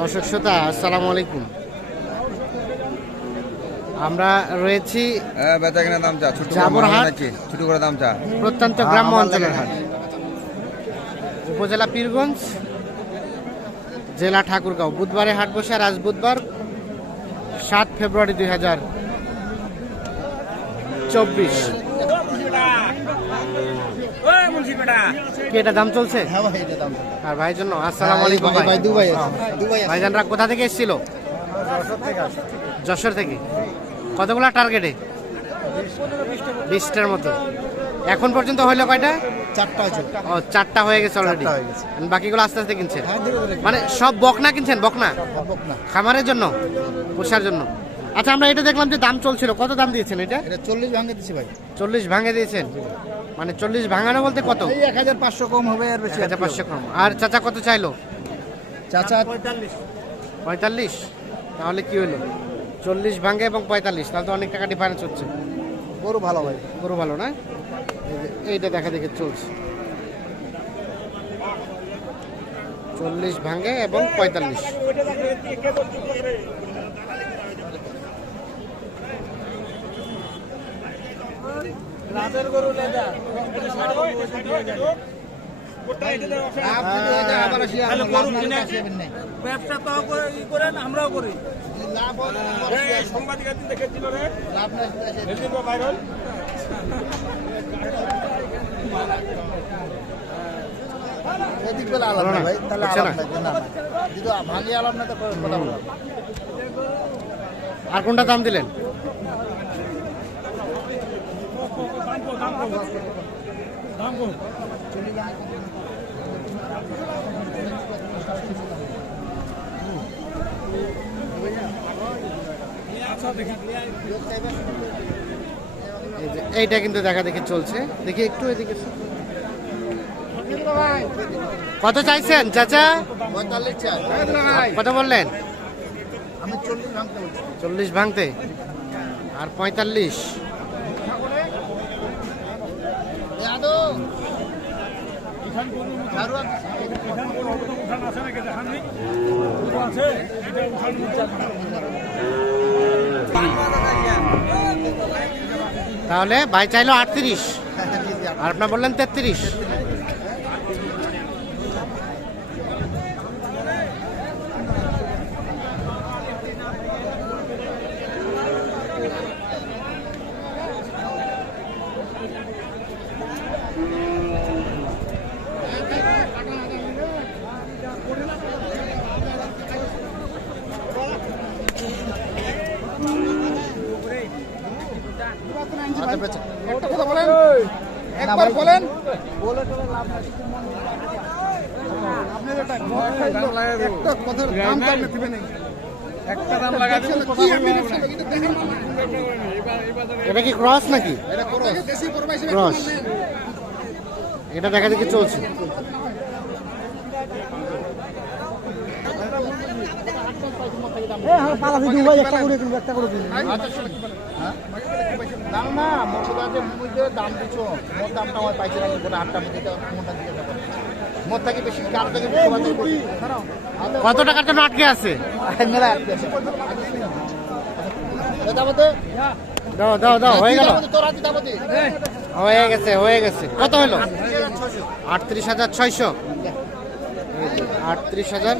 দর্শক শ্রোতা আসসালামু আলাইকুম। আমরা রয়েছি হ্যাঁ প্রত্যন্ত গ্রাম্য অঞ্চলের হাট। উপজেলা পীরগঞ্জ জেলা ঠাকুরগাঁও। বুধবারে হাট বসে আর আজ বুধবার সাত ফেব্রুয়ারি দুই হাজার চব্বিশ। এটা দাম চলছে? আর ভাইয়ের জন্য আসসালামু আলাইকুম ভাই। দুবাই ভাইজানরা কোথা থেকে এসেছিল? যশোর থেকে কতগুলা টার্গেটে বিশটার মতো। এখন পর্যন্ত হইল কয়টা? চারটা ও চারটা হয়ে গেছে অলরেডি হয়ে। বাকিগুলো আস্তে আস্তে কিনছেন? হ্যাঁ ধীরে ধীরে মানে সব বকনা কিনছেন বকনা। খামারের জন্য? পোষার জন্য? আচ্ছা আমরা এটা দেখলাম যে দাম চলছিল। কত দাম দিয়েছেন এটা? এটা চল্লিশ ভাঙে দিচ্ছি ভাই। চল্লিশ ভাঙে দিয়েছেন? মানে চল্লিশ ভাঙানো বলতে কত? এই এক হাজার পাঁচশো কম হবে আর বেশি হাজার পাঁচশো কম। আর চাচা কত চাইলো? চাচা পঁয়তাল্লিশ। তাহলে কি হলো? চল্লিশ ভাঙে এবং পঁয়তাল্লিশ তাহলে তো অনেক টাকা ডিফারেন্স হচ্ছে। গরু ভালো ভাই। গরু ভালো না? এই যে এইটা দেখা দেখে চলছে। চল্লিশ ভাঙে এবং পঁয়তাল্লিশ। নাই। ব্যবসা তো ই করেন আমরাও করি সাংবাদিকের দিন দেখেছিল রে না হলে আসি আর- এদিক বেলা আলাপ না ভাই তাহলে আলাপ লাগবে না না। যদি আলাপ না তো কথা আর কোনটা দাম দিলেন এইটা কিন্তু দেখা দেখে চলছে। দেখি একটু এদিকে। কত চাইছেন চাচা? কত বললেন? আমি চল্লিশ ভাঙতে চল্লিশ ভাঙতে। আর পঁয়তাল্লিশ? তাহলে ভাই চাইলো আটত্রিশ। আর আপনার বললেন তেত্রিশ। একটা কথা বলেন। একবার বলেন। একটা কথার দাম তো আপনি দিবেন এই। দেখছেন না, কি আমি দেখছেন না, কিন্তু দেখেন। না। এটা কি ক্রস নাকি? এটা ক্রস এটা দেখা দেখি চলছে আচ্ছা, শোনো কি বলে? হ্যাঁ? দাম না মোটটা যে দাম দিছো মোট দামটা আমার পাইছে না গোটা আটটা মধ্যে মোট থেকে বেশি কার থেকে। কত টাকার জন্য আটকে আছে? মেলা আটকে আছে। দাও দাও দাও হয়ে গেল। হয়ে গেছে হয়ে গেছে। কত হলো? আটত্রিশ হাজার ছয়শো। আটত্রিশ হাজার।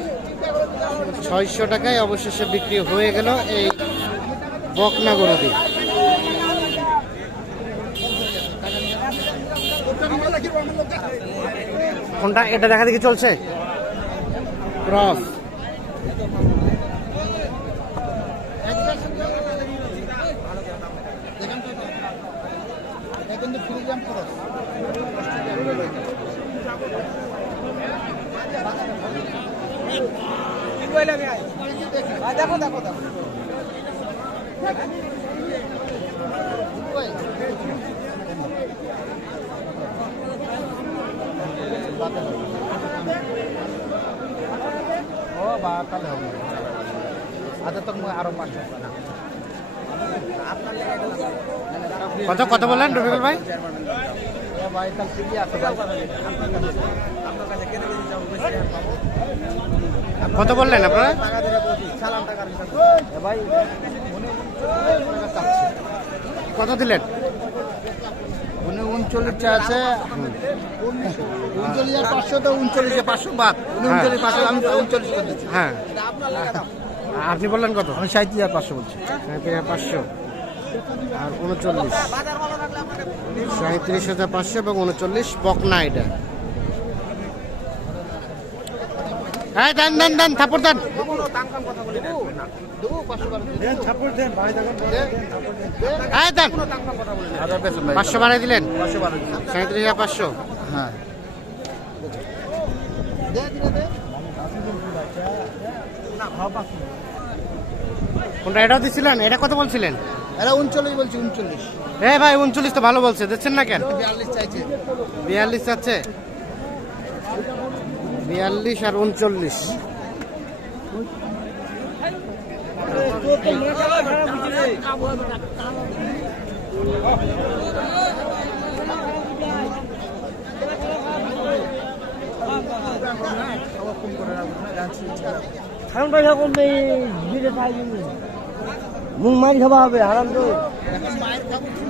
ছয়শো টাকায় অবশেষে বিক্রি হয়ে গেল এই বকনা গরুটি। কোনটা? এটা দেখা দেখি চলছে? ক্রস। দেখো দেখো দেখো। ও বা তাহলে হবে। আচ্ছা তো আরও পাঁচশো না। কত কত বললেন রবিকুল ভাই? ভাই তাহলে ঠিকই আছে ভাই। কত বললেন আপনারা? কত দিলেন? উনি উনচল্লিশ আছে। উনচল্লিশ হাজার পাঁচশো তো উনচল্লিশে পাঁচশো বাদ। হ্যাঁ। উনচল্লিশ পাঁচশো আমি উনচল্লিশ করে দিচ্ছি। হ্যাঁ। আপনি বললেন কত? আমি সাঁত্রিশ হাজার পাঁচশো বলছি। পাঁচশো। আর উনচল্লিশ। সাঁত্রিশ হাজার পাঁচশো এবং উনচল্লিশ বকনা এটা। হ্যাঁ দেন দেন দেন থাপড় দেন। হ্যাঁ দেন। পাঁচশো বাড়াই দিলেন। সাঁত্রিশ হাজার পাঁচশো। হ্যাঁ। কোনটা এটাও দিছিলেন? এটা কত বলছিলেন? এরা উনচল্লিশ বলছি উনচল্লিশ। এ ভাই উনচল্লিশ তো ভালো বলছে দিচ্ছেন না কেন? বিয়াল্লিশ চাইছে। বিয়াল্লিশ আছে বিয়াল্লিশ আর উনচল্লিশ। মুখ মারি খাওয়া হবে হারাম তো।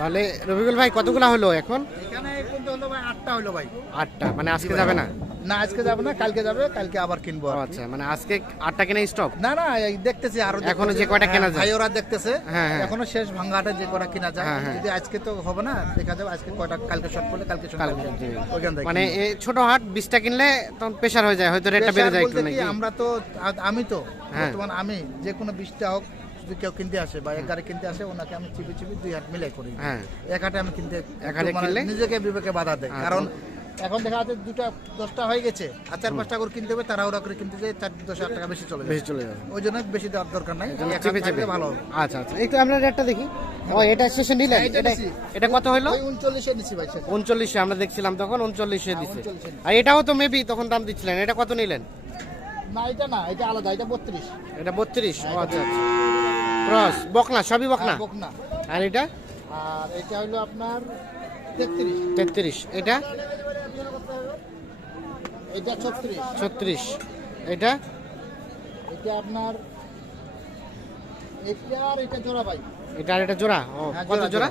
তাহলে রবিকুল ভাই কতগুলা হলো এখন? এখানে কোনটা হলো ভাই আটটা হলো ভাই। আটটা মানে আজকে যাবে না? না আজকে যাবে না কালকে যাবে কালকে আবার কিনবো। আচ্ছা মানে আজকে আটটা কিনে স্টপ না না এই দেখতেছি আরও এখনও যে কয়টা কেনা যায়। ভাই ওরা দেখতেছে। হ্যাঁ, হ্যাঁ। এখনও শেষ যে কিনা যায়। হ্যাঁ, হ্যাঁ। যদি আজকে তো হবে না দেখা যাবে আজকে কয়টা কালকে শর্ট পড়লে কালকে শর্ট কালকে মানে এই ছোট হাট বিশটা কিনলে তখন প্রেশার হয়ে যায় হয়তো রেটটা বেড়ে যায় একটু নাকি? আমরা তো আমি তো হ্যাঁ। বর্তমান আমি যে কোনো বিশটা হোক যদি কেউ কিনতে আসে বা এক গাড়ি কিনতে আসে ওনাকে আমি চিপি চিপি দুই হাট মিলাই করি। হ্যাঁ। এক হাটে আমি কিনতে মানে? নিজেকে বিবেকে বাধা দেয়। হ্যাঁ, কারণ এখন দেখা যাচ্ছে দুটা দশটা হয়ে গেছে আর চার পাঁচটা করে কিনতে হবে তারা ওরা করে কিনতে যায় চার দশ হাজার টাকা বেশি চলে বেশি চলে যাবে। ওই জন্য বেশি দেওয়ার দরকার নাই। ভালো আচ্ছা আচ্ছা। একটু আমরা রেটটা দেখি। ও এটা শেষে নিলেন? হ্যাঁ, এটা এটা। কত হলো উনচল্লিশে ভাই উনচল্লিশে আমরা দেখছিলাম তখন উনচল্লিশে দিচ্ছে 39 আর এটাও তো মেবি তখন দাম দিচ্ছিলেন। এটা কত নিলেন? না এটা না এটা আলাদা এটা বত্রিশ। এটা বত্রিশ? ও আচ্ছা আচ্ছা। ক্রস বকনা সবই বকনা? বকনা। আর এটা? আর এটা হলো আপনার তেত্রিশ। তেত্রিশ। এটা? এটা ছত্রিশ। ছত্রিশ। এটা? এটা আপনার এটা আর এটা জোড়া ভাই। এটা আর এটা জোড়া? ও হ্যাঁ, কত জোড়া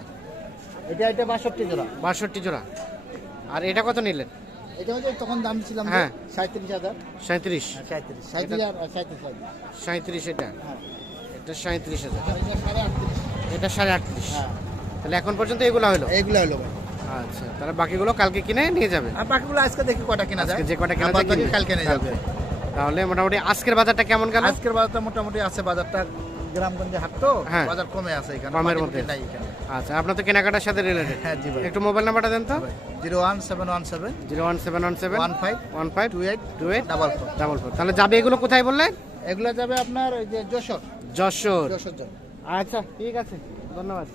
এটা এটা বাষট্টি জোড়া। বাষট্টি জোড়া। আর এটা কত নিলেন? এটা হচ্ছে তখন দাম ছিলাম হ্যাঁ। সাঁত্রিশ হাজার। সাঁত্রিশ। সাঁত্রিশ। সাঁত্রিশ সাঁত্রিশ সাঁত্রিশ এটা। হ্যাঁ। এটা সাঁত্রিশ হাজার এটা সাড়ে আটত্রিশ। হ্যাঁ। তাহলে এখন পর্যন্ত এগুলো হলো? এইগুলো হলো আচ্ছা তাহলে বাকিগুলো কালকে কিনে নিয়ে যাবে? আর বাকিগুলো আজকে দেখি কটা কেনা যায়। যে কটা কেনা যায়। কালকে নিয়ে যাবে। তাহলে মোটামুটি আজকের বাজারটা কেমন গেল? আজকের বাজারটা মোটামুটি আছে বাজারটা গ্রামগঞ্জে হাট তো হ্যাঁ। বাজার কমে আছে এখানে। কমের মধ্যে। নাই এখানে। আচ্ছা আপনার তো কেনাকাটার সাথে রিলেটেড হ্যাঁ জি ভাই। একটু মোবাইল নাম্বারটা দেন তো। Zero one seven one seven. Zero one seven one seven. One five. One five. Two eight. Two eight. Double four. Double four. তাহলে যাবে এগুলো কোথায় বললেন? এগুলো যাবে আপনার ওই যে যশোর। যশোর। যশোর আচ্ছা ঠিক আছে। ধন্যবাদ।